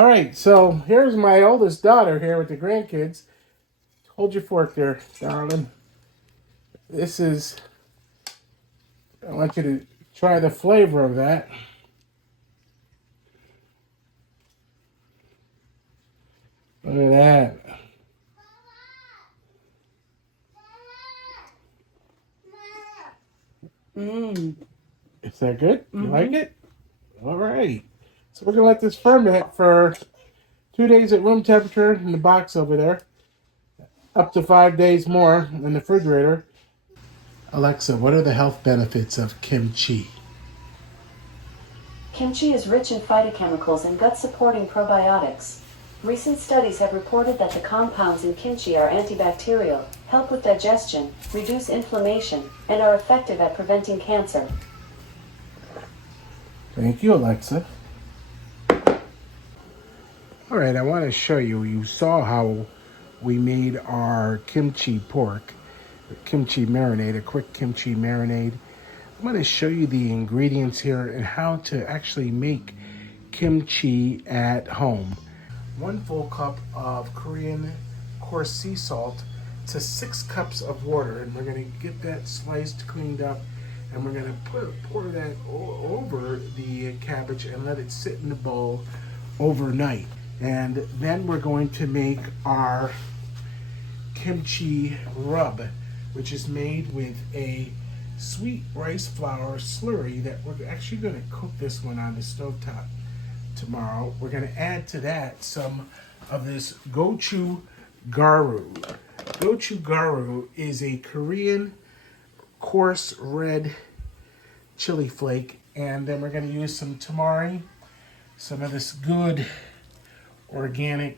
All right, so here's my oldest daughter here with the grandkids. Hold your fork there, darling. This is, I want you to try the flavor of that. Look at that. Is that good? You like it? All right. So we're going to let this ferment for 2 days at room temperature in the box over there. Up to 5 days more in the refrigerator. Alexa, what are the health benefits of kimchi? Kimchi is rich in phytochemicals and gut-supporting probiotics. Recent studies have reported that the compounds in kimchi are antibacterial, help with digestion, reduce inflammation, and are effective at preventing cancer. Thank you, Alexa. All right, I want to show you. You saw how we made our kimchi pork, kimchi marinade, a quick kimchi marinade. I'm going to show you the ingredients here and how to actually make kimchi at home. 1 full cup of Korean coarse sea salt to 6 cups of water, and we're going to get that sliced, cleaned up, and we're going to pour that over the cabbage and let it sit in the bowl overnight. And then we're going to make our kimchi rub, which is made with a sweet rice flour slurry that we're actually going to cook this one on the stovetop tomorrow. We're going to add to that some of this gochu garu. Gochu garu is a Korean coarse red chili flake, and then we're going to use some tamari, some of this good organic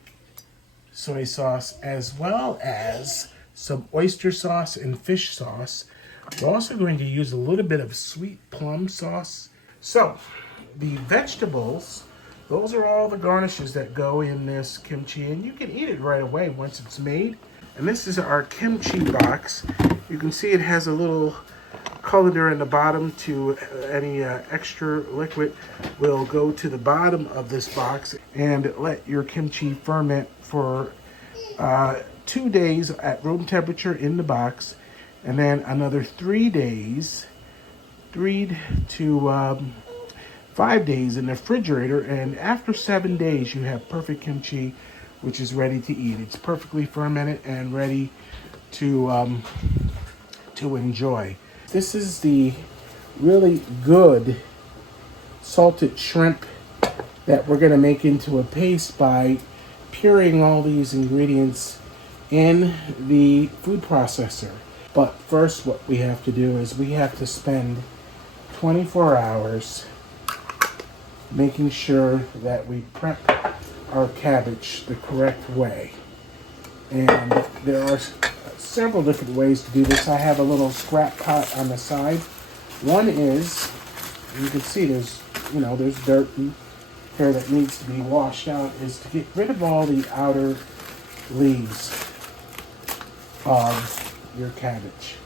soy sauce, as well as some oyster sauce and fish sauce. We're also going to use a little bit of sweet plum sauce. So the vegetables, those are all the garnishes that go in this kimchi, and you can eat it right away once it's made. And this is our kimchi box. You can see it has a little colander in the bottom to any extra liquid will go to the bottom of this box and let your kimchi ferment for 2 days at room temperature in the box, and then another 3 days, 3 to 5 days in the refrigerator, and after 7 days you have perfect kimchi, which is ready to eat. It's perfectly fermented and ready to enjoy. This is the really good salted shrimp that we're going to make into a paste by pureeing all these ingredients in the food processor. But first, what we have to do is we have to spend 24 hours making sure that we prep our cabbage the correct way. And there are several different ways to do this. I have a little scrap pot on the side. One is, you can see there's dirt here that needs to be washed out, is to get rid of all the outer leaves of your cabbage.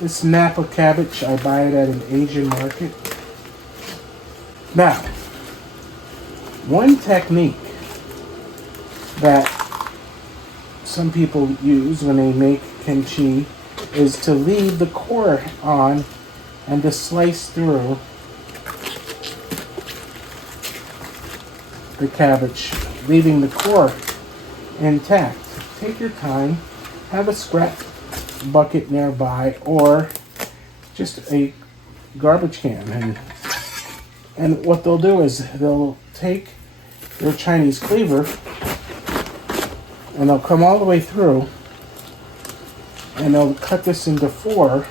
This Napa cabbage, I buy it at an Asian market. Now, one technique that some people use when they make kimchi is to leave the core on and to slice through the cabbage, leaving the core intact. Take your time, have a scrap bucket nearby or just a garbage can, and what they'll do is they'll take their Chinese cleaver and they'll come all the way through and they'll cut this into 4,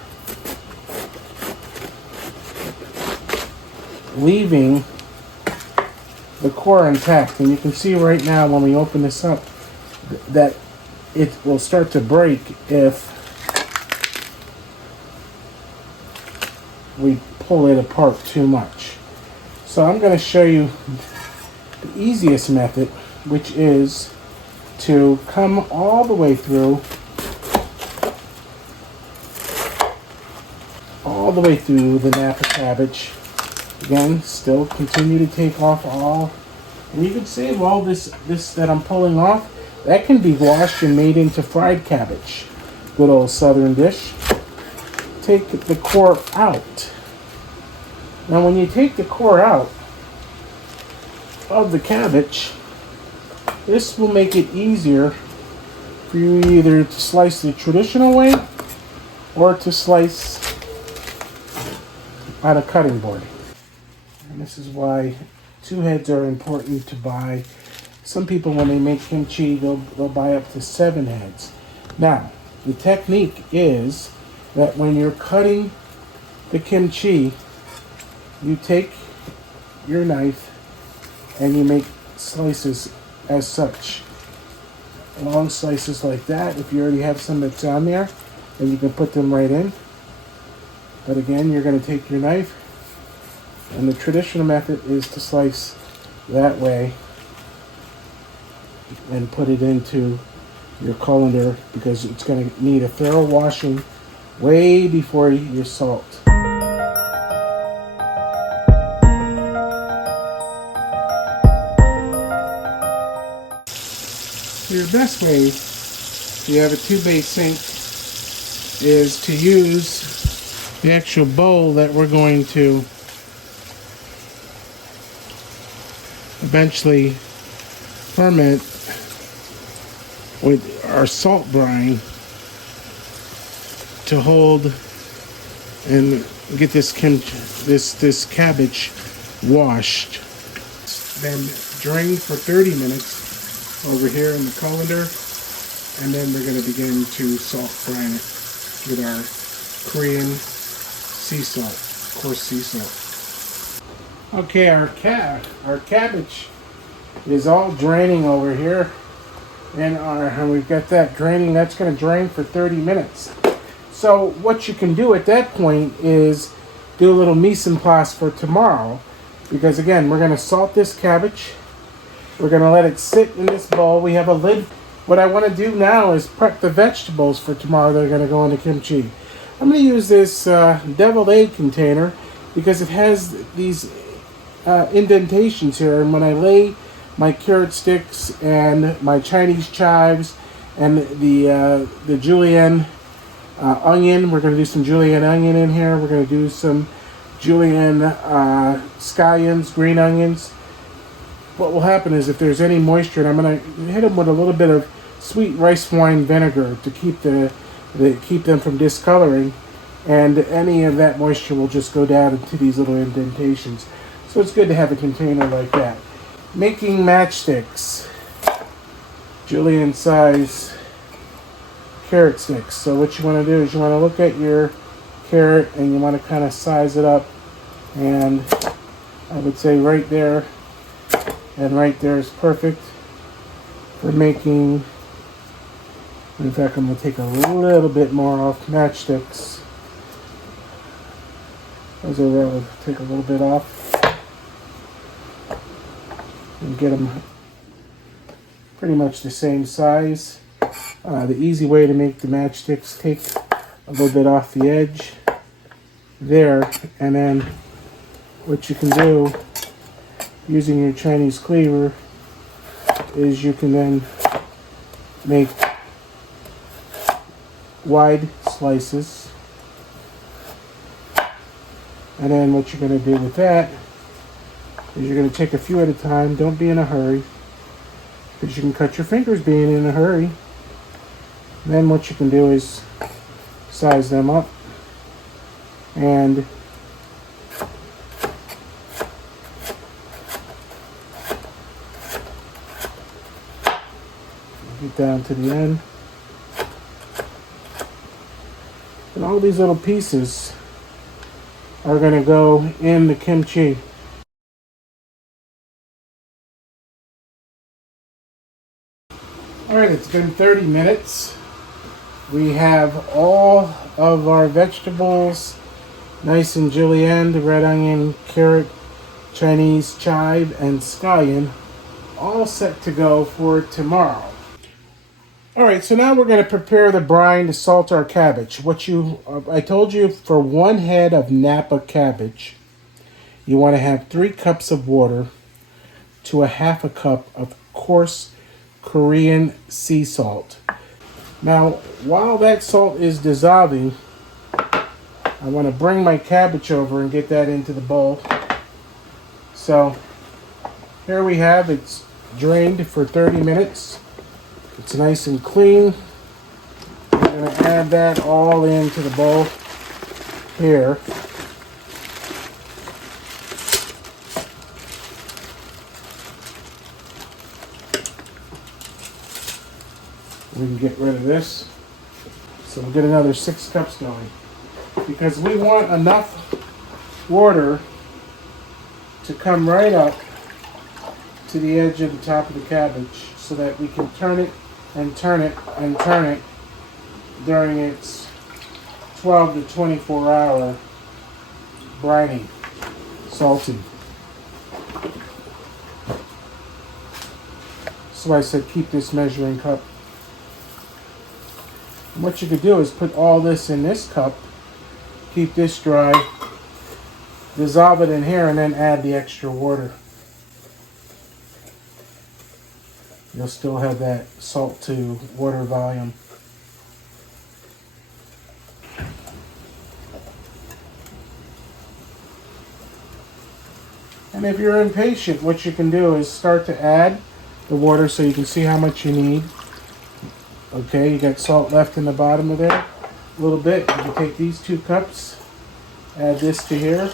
leaving the core intact. And you can see right now when we open this up that it will start to break if we pull it apart too much. So I'm going to show you the easiest method, which is to come all the way through, the Napa cabbage, Again, still continue to take off all, and you can save all this that I'm pulling off. That can be washed and made into fried cabbage. Good old southern dish. Take the core out. Now when you take the core out of the cabbage, this will make it easier for you either to slice the traditional way or to slice on a cutting board. And this is why 2 heads are important to buy. Some people, when they make kimchi, they'll buy up to 7 heads. Now, the technique is that when you're cutting the kimchi, you take your knife and you make slices as such. Long slices like that. If you already have some that's on there, then you can put them right in. But again, you're going to take your knife, and the traditional method is to slice that way and put it into your colander, because it's going to need a thorough washing way before your salt. Your best way, if you have a 2-bay sink, is to use the actual bowl that we're going to eventually ferment with our salt brine to hold and get this this cabbage washed. Then drain for 30 minutes over here in the colander, and then we're going to begin to salt brine it with our Korean sea salt, coarse sea salt. Okay, our cabbage is all draining over here, and we've got that draining. That's going to drain for 30 minutes. So what you can do at that point is do a little mise en place for tomorrow, because again, we're going to salt this cabbage. We're going to let it sit in this bowl. We have a lid. What I want to do now is prep the vegetables for tomorrow that are going to go into kimchi. I'm going to use this deviled egg container because it has these indentations here. And when I lay my carrot sticks and my Chinese chives and the julienne onion, we're going to do some julienne onion in here. We're going to do some julienne scallions, green onions. What will happen is if there's any moisture, and I'm going to hit them with a little bit of sweet rice wine vinegar to keep keep them from discoloring, and any of that moisture will just go down into these little indentations. So it's good to have a container like that. Making matchsticks, julienne size carrot sticks. So what you want to do is you want to look at your carrot and you want to kind of size it up, and I would say right there and right there is perfect for making. In fact, I'm going to take a little bit more off matchsticks. As I will take a little bit off and get them pretty much the same size. The easy way to make the matchsticks, take a little bit off the edge there, and then what you can do using your Chinese cleaver is you can then make wide slices, and then what you're going to do with that is you're going to take a few at a time. Don't be in a hurry, because you can cut your fingers being in a hurry. And then what you can do is size them up and get down to the end. And all these little pieces are going to go in the kimchi. Alright, it's been 30 minutes. We have all of our vegetables nice and julienne, the red onion, carrot, Chinese chive, and scallion all set to go for tomorrow. Alright, so now we're going to prepare the brine to salt our cabbage. I told you for 1 head of Napa cabbage, you want to have 3 cups of water to a half a cup of coarse Korean sea salt. Now, while that salt is dissolving, I want to bring my cabbage over and get that into the bowl. So here we have it's drained for 30 minutes. It's nice and clean. We're going to add that all into the bowl here. We can get rid of this. So we'll get another 6 cups going. Because we want enough water to come right up to the edge of the top of the cabbage so that we can turn it and turn it and turn it during its 12 to 24 hour brining, salting. So I said keep this measuring cup. And what you could do is put all this in this cup, keep this dry, dissolve it in here, and then add the extra water. You'll still have that salt to water volume. And if you're impatient, what you can do is start to add the water so you can see how much you need. Okay, you got salt left in the bottom of there. A little bit. You can take these 2 cups, add this to here.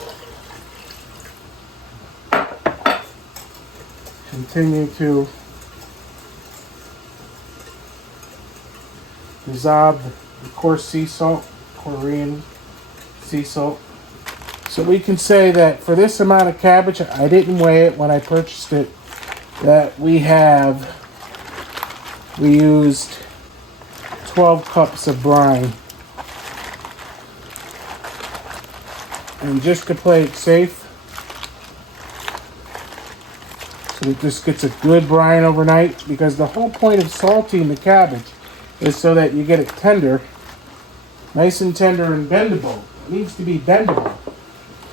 Continue to dissolve the coarse sea salt, Korean sea salt. So we can say that for this amount of cabbage, I didn't weigh it when I purchased it, that we used 12 cups of brine. And just to play it safe, so that this gets a good brine overnight, because the whole point of salting the cabbage is so that you get it tender, nice and tender and bendable. It needs to be bendable.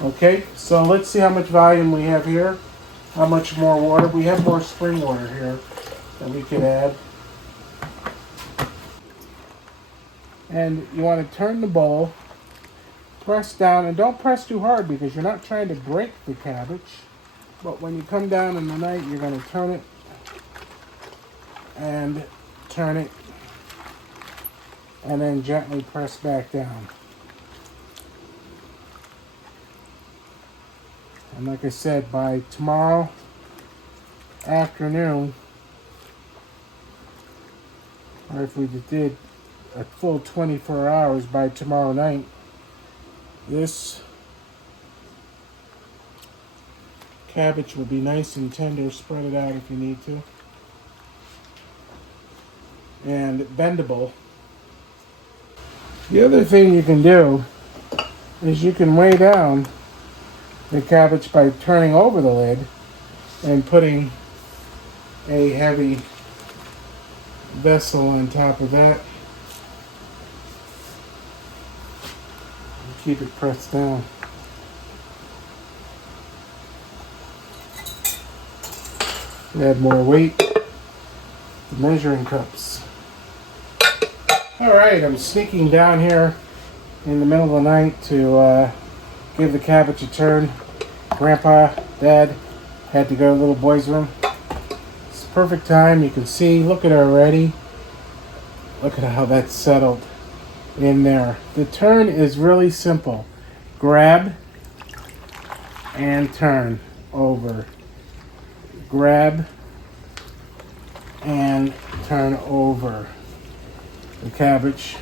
Okay, so let's see how much volume we have here, how much more water. We have more spring water here that we could add. And you want to turn the bowl, press down, and don't press too hard because you're not trying to break the cabbage. But when you come down in the night, you're going to turn it and turn it and then gently press back down. And like I said, by tomorrow afternoon, or if we did a full 24 hours by tomorrow night, this cabbage will be nice and tender. Spread it out if you need to. And bendable. The other thing you can do is you can weigh down the cabbage by turning over the lid and putting a heavy vessel on top of that. Keep it pressed down. Add more weight. The measuring cups. Alright, I'm sneaking down here in the middle of the night to give the cabbage a turn. Grandpa, Dad had to go to the little boy's room. It's the perfect time. You can see, look at it already. Look at how that's settled in there. The turn is really simple. Grab and turn over. Grab and turn over the cabbage.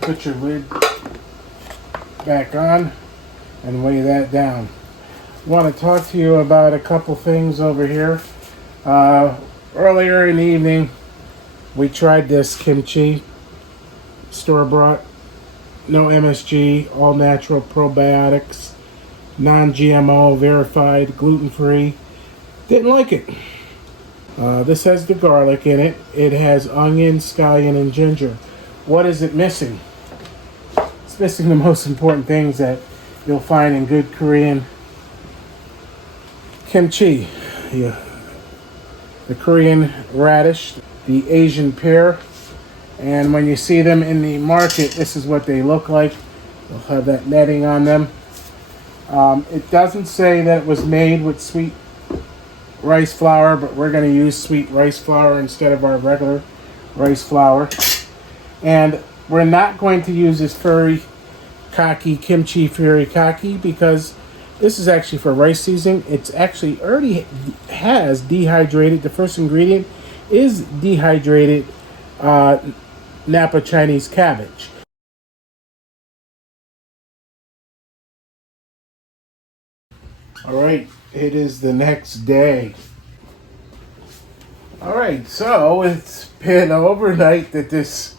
Put your lid back on and weigh that down. I want to talk to you about a couple things over here. Earlier in the evening, we tried this kimchi, store-bought, no MSG, all natural probiotics, non-GMO, verified, gluten-free. Didn't like it. This has the garlic in it. It has onion, scallion, and ginger. What is it missing? It's missing the most important things that you'll find in good Korean kimchi, yeah, the Korean radish, the Asian pear, and when you see them in the market, this is what they look like. They'll have that netting on them. It doesn't say that it was made with sweet rice flour, but we're going to use sweet rice flour instead of our regular rice flour. And we're not going to use this furikake, kimchi furikake, because this is actually for rice seasoning. It's actually already has dehydrated. The first ingredient is dehydrated Napa Chinese cabbage. All right, it is the next day. All right, so it's been overnight that this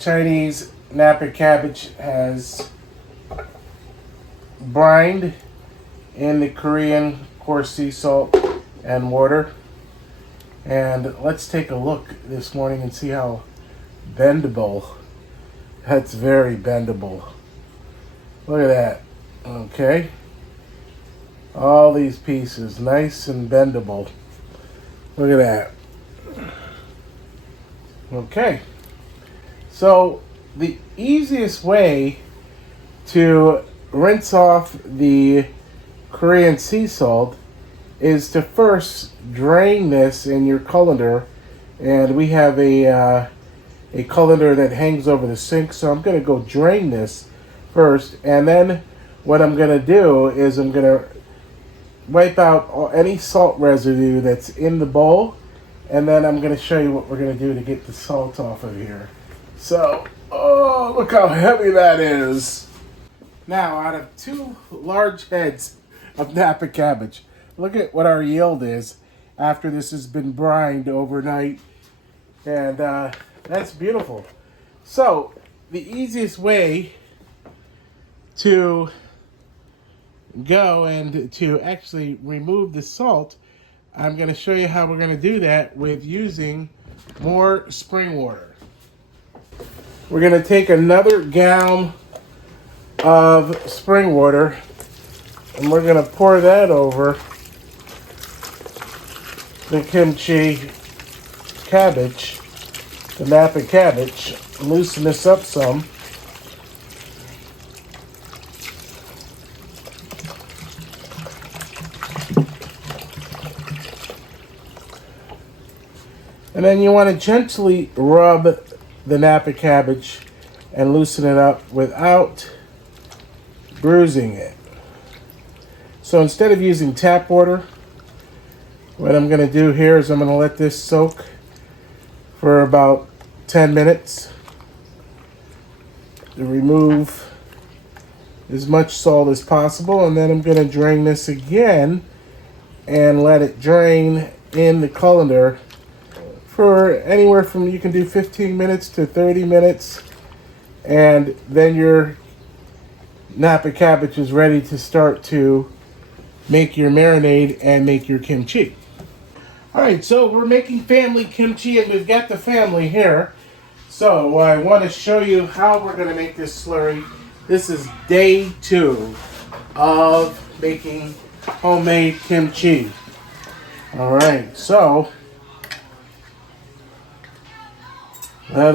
Chinese Napa cabbage has brined in the Korean coarse sea salt and water. And let's take a look this morning and see how bendable. That's very bendable. Look at that. Okay. All these pieces, nice and bendable. Look at that. Okay. So the easiest way to rinse off the Korean sea salt is to first drain this in your colander. And we have a colander that hangs over the sink, so I'm going to go drain this first. And then what I'm going to do is I'm going to wipe out any salt residue that's in the bowl, and then I'm going to show you what we're going to do to get the salt off of here. So, oh, look how heavy that is. Now, out of 2 large heads of Napa cabbage, look at what our yield is after this has been brined overnight. And that's beautiful. So, the easiest way to go and to actually remove the salt, I'm going to show you how we're going to do that with using more spring water. We're going to take another gallon of spring water and we're going to pour that over the kimchi cabbage, the Napa cabbage. Loosen this up some. And then you want to gently rub the Napa cabbage and loosen it up without bruising it. So instead of using tap water, what I'm going to do here is I'm going to let this soak for about 10 minutes to remove as much salt as possible. And then I'm going to drain this again and let it drain in the colander for anywhere from, you can do 15 minutes to 30 minutes, and then your Napa cabbage is ready to start to make your marinade and make your kimchi. All right, so we're making family kimchi, and we've got the family here. So I want to show you how we're going to make this slurry. This is day 2 of making homemade kimchi. All right, so we're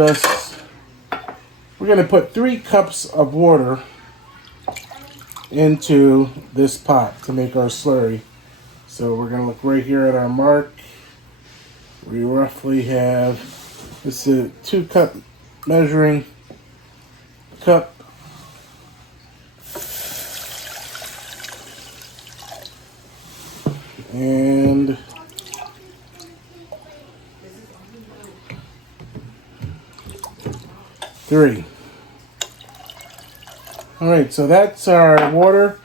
going to put 3 cups of water into this pot to make our slurry. So we're going to look right here at our mark. We roughly have, this is a 2-cup measuring cup. And 3. All right, so that's our water.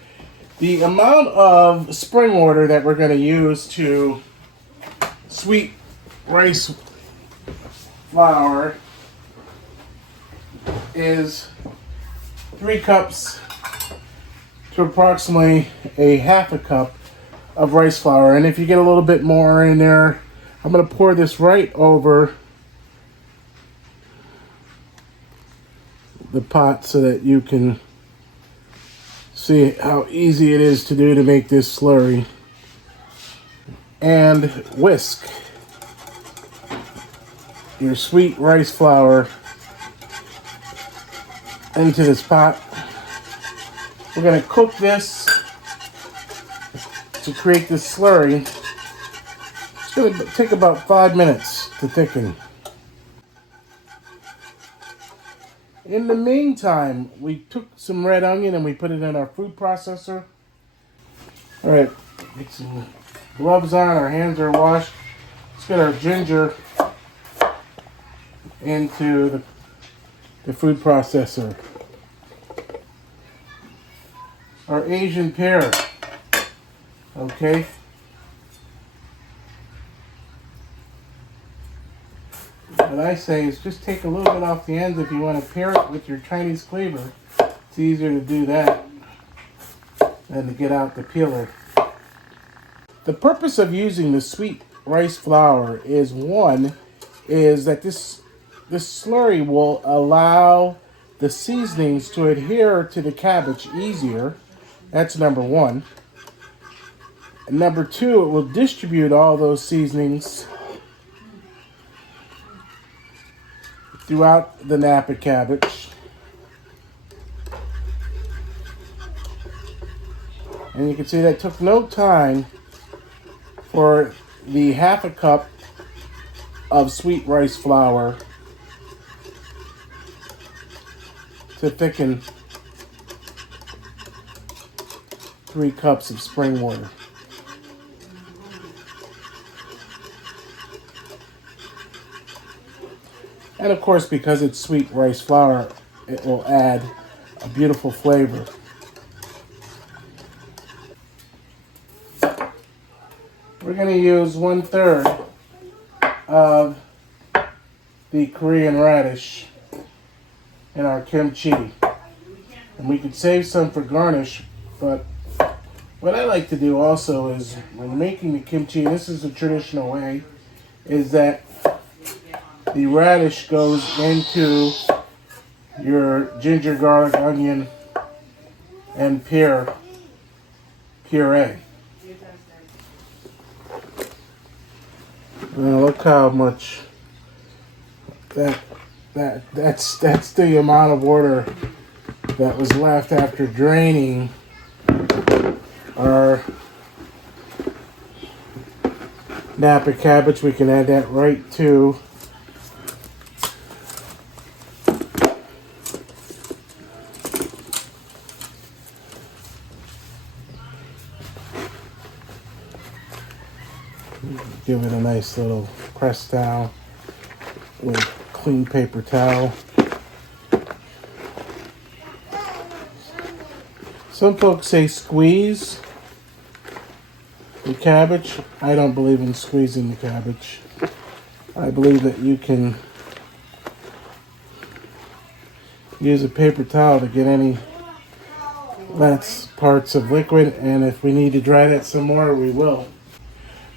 The amount of spring water that we're going to use to sweet rice flour is 3 cups to approximately a half a cup of rice flour. And if you get a little bit more in there, I'm going to pour this right over the pot so that you can see how easy it is to do to make this slurry. and whisk your sweet rice flour into this pot. We're going to cook this to create this slurry. It's going to take about 5 minutes to thicken. In the meantime, we took some red onion and we put it in our food processor. All right, get some gloves on, our hands are washed. Let's get our ginger into the food processor. Our Asian pear, okay? What I say is just take a little bit off the ends if you want to pair it with your Chinese cleaver. It's easier to do that than to get out the peeler. The purpose of using the sweet rice flour is that this slurry will allow the seasonings to adhere to the cabbage easier. That's number one. And number two, it will distribute all those seasonings throughout the Napa cabbage. And you can see that took no time for the half a cup of sweet rice flour to thicken 3 cups of spring water. And of course, because it's sweet rice flour, it will add a beautiful flavor. We're going to use 1/3 of the Korean radish in our kimchi. And we could save some for garnish, but what I like to do also is when making the kimchi, and this is a traditional way, is that the radish goes into your ginger, garlic, onion, and pear puree. Now look how much that's the amount of water that was left after draining our Napa cabbage. We can add that right to give it a nice little press down with clean paper towel. Some folks say squeeze the cabbage. I don't believe in squeezing the cabbage. I believe that you can use a paper towel to get any last parts of liquid, and if we need to dry that some more, we will.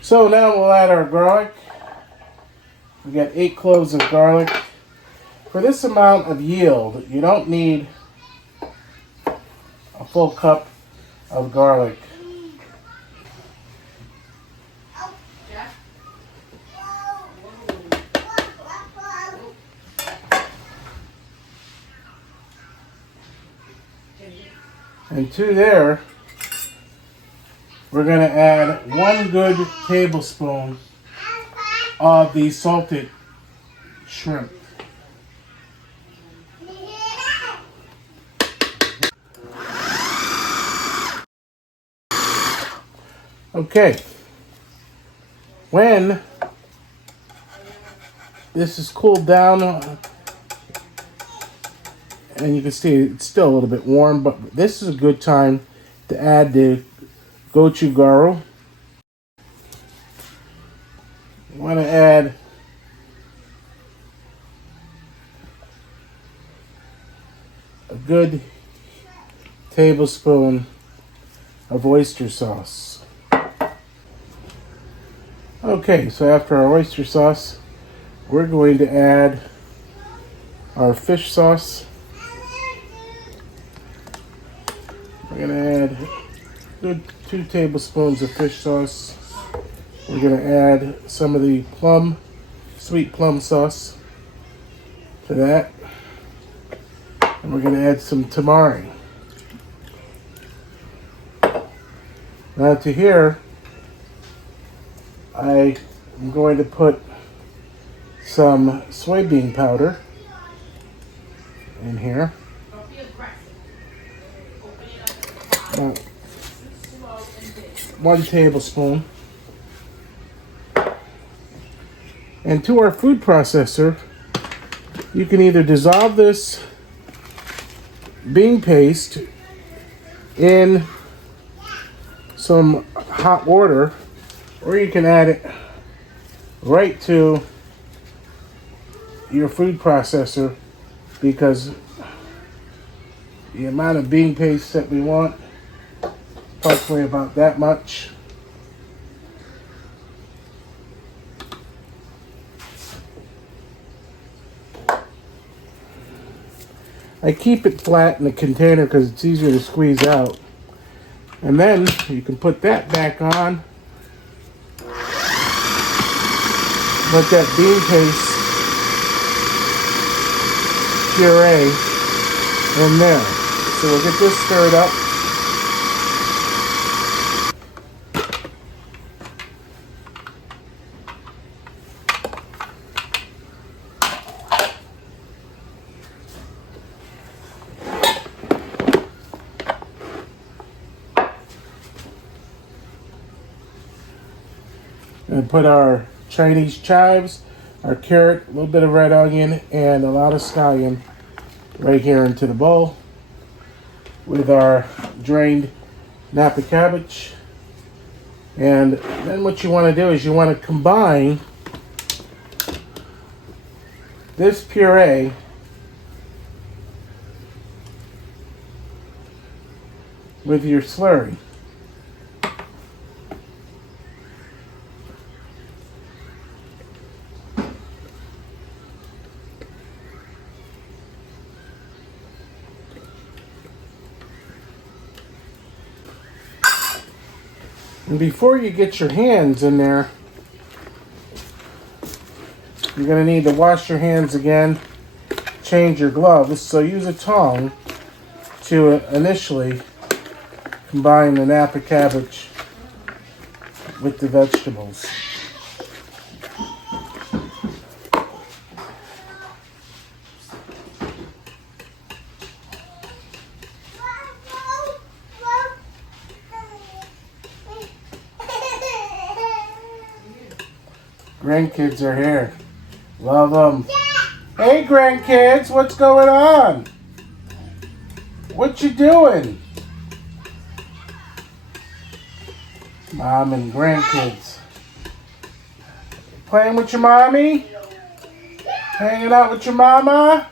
So now we'll add our garlic. We got 8 cloves of garlic. For this amount of yield, you don't need a full cup of garlic. And to there, we're going to add 1 good tablespoon of the salted shrimp. Okay. When this is cooled down, and you can see it's still a little bit warm, but this is a good time to add the gochujang. You want to add a good tablespoon of oyster sauce. Okay, so after our oyster sauce, we're going to add our fish sauce. We're going to add a good 2 tablespoons of fish sauce. We're going to add some of the sweet plum sauce to that. And we're going to add some tamari. Now to here, I am going to put some soybean powder in here. About 1 tablespoon. And to our food processor, you can either dissolve this bean paste in some hot water, or you can add it right to your food processor, because the amount of bean paste that we want, probably about that much. I keep it flat in the container because it's easier to squeeze out. And then you can put that back on. Let that bean paste puree in there. So we'll get this stirred up. And put our Chinese chives, our carrot, a little bit of red onion, and a lot of scallion right here into the bowl with our drained Napa cabbage. And then what you want to do is you want to combine this puree with your slurry. And before you get your hands in there, you're going to need to wash your hands again, change your gloves. So use a tongue to initially combine the Napa cabbage with the vegetables. Grandkids are here. Love them. Hey grandkids, what's going on? What you doing? Mom and grandkids. Playing with your mommy? Hanging out with your mama?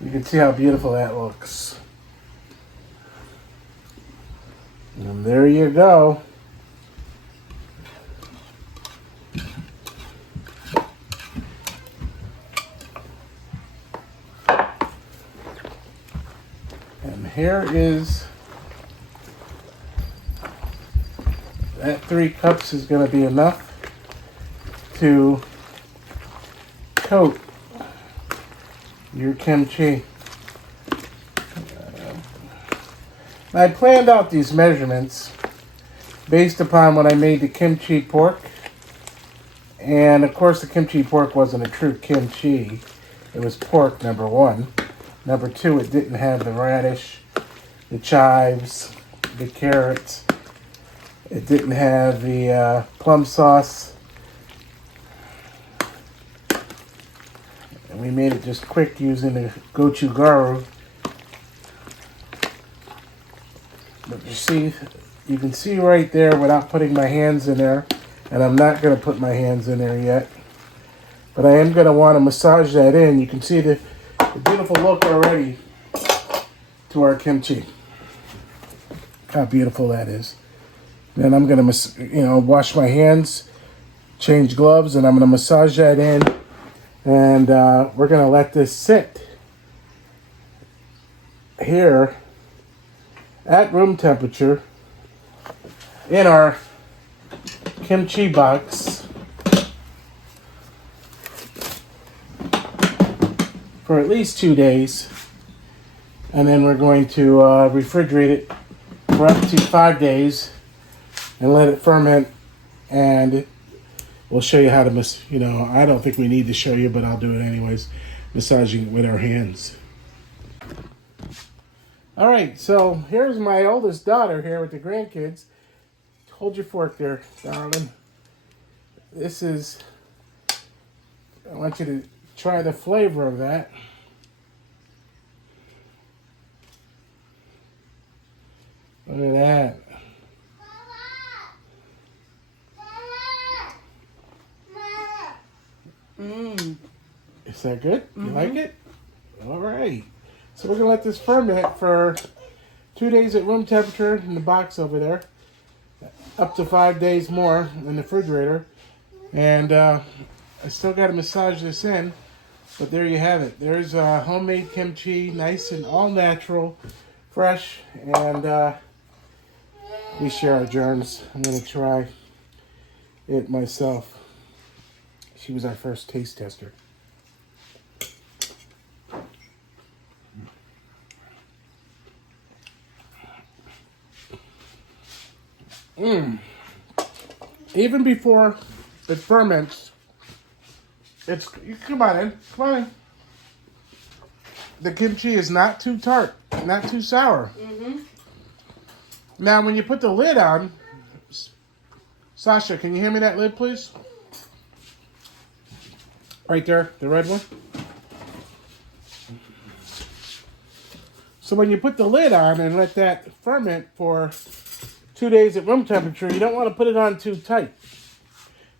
You can see how beautiful that looks. And there you go. And here is, that 3 cups is going to be enough to coat your kimchi. I planned out these measurements based upon when I made the kimchi pork. And of course the kimchi pork wasn't a true kimchi. It was pork, number 1. Number 2, it didn't have the radish, the chives, the carrots. It didn't have the plum sauce. And we made it just quick using the gochugaru. But you can see right there without putting my hands in there. And I'm not going to put my hands in there yet. But I am going to want to massage that in. You can see the beautiful look already to our kimchi. How beautiful that is. Then I'm going to, wash my hands, change gloves, and I'm going to massage that in. And we're going to let this sit here at room temperature in our kimchi box for at least 2 days. And then we're going to refrigerate it for up to 5 days and let it ferment. And we'll show you how to, I don't think we need to show you, but I'll do it anyways, massaging it with our hands. All right, so here's my oldest daughter here with the grandkids. Hold your fork there, darling. This is, I want you to try the flavor of that. Look at that. Is that good? You like it? All right. So we're going to let this ferment for 2 days at room temperature in the box over there. Up to 5 days more in the refrigerator. And I still got to massage this in. But there you have it. There's homemade kimchi, nice and all natural, fresh. And we share our germs. I'm going to try it myself. She was our first taste tester. Even before it ferments, come on in. The kimchi is not too tart, not too sour. Now, when you put the lid on, Sasha, can you hand me that lid, please? Right there, the red one. So when you put the lid on and let that ferment for 2 days at room temperature, you don't want to put it on too tight,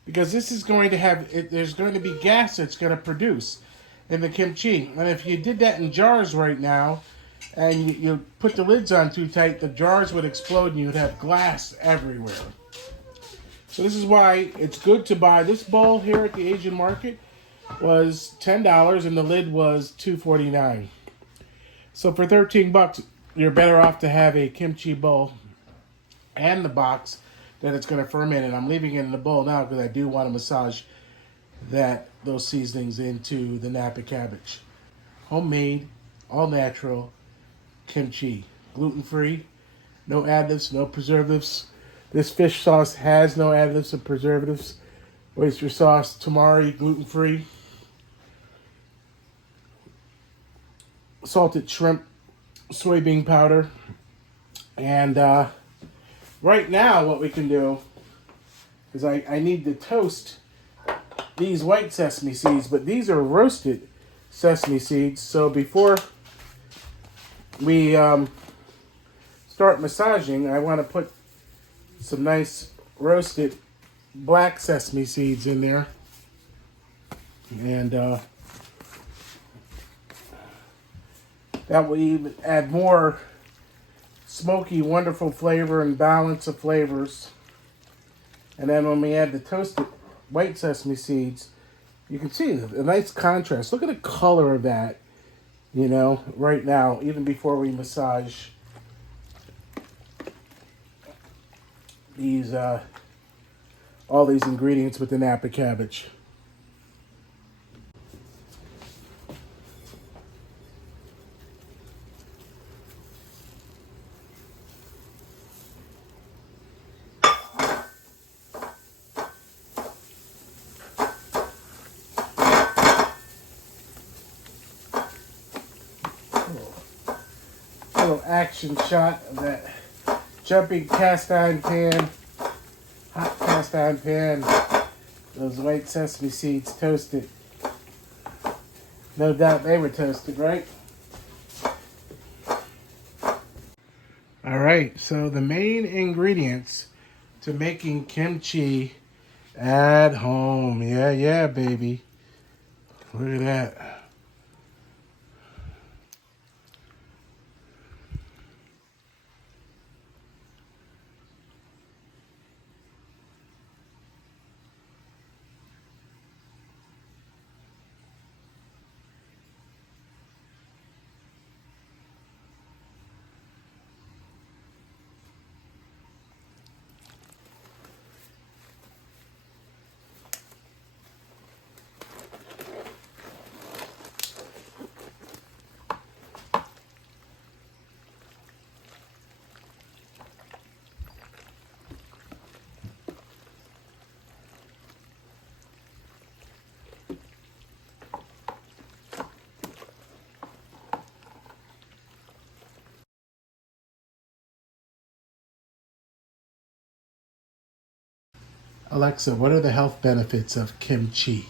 because this is going to have, there's going to be gas that's going to produce in the kimchi. And if you did that in jars right now, and you put the lids on too tight, the jars would explode and you'd have glass everywhere. So this is why it's good to buy this bowl here at the Asian market. Was $10 and the lid was $2.49. So for $13, you're better off to have a kimchi bowl and the box that it's going to ferment in. I'm leaving it in the bowl now because I do want to massage those seasonings into the Napa cabbage. Homemade, all natural kimchi, gluten-free, no additives, no preservatives. This fish sauce has no additives or preservatives. Oyster sauce, tamari, gluten-free. Salted shrimp, soybean powder. And right now what we can do is I need to toast these white sesame seeds, but these are roasted sesame seeds. So before we start massaging, I want to put some nice roasted black sesame seeds in there. And that will even add more smoky, wonderful flavor and balance of flavors. And then when we add the toasted white sesame seeds, you can see a nice contrast. Look at the color of that, right now, even before we massage these all these ingredients with the Napa cabbage. Little action shot of that jumping cast iron pan, hot cast iron pan, those white sesame seeds toasted. No doubt they were toasted, right? All right, so the main ingredients to making kimchi at home. Yeah, baby. Look at that. Alexa, what are the health benefits of kimchi?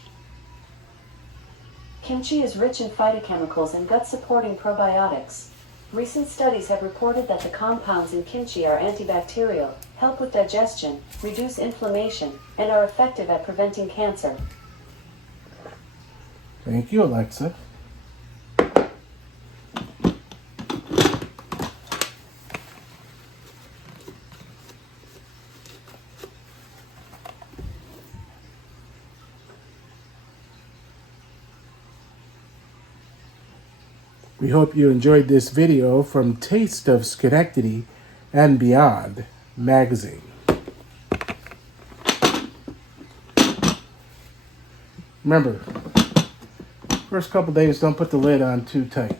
Kimchi is rich in phytochemicals and gut-supporting probiotics. Recent studies have reported that the compounds in kimchi are antibacterial, help with digestion, reduce inflammation, and are effective at preventing cancer. Thank you, Alexa. We hope you enjoyed this video from Taste of Schenectady and Beyond magazine. Remember, first couple days, don't put the lid on too tight.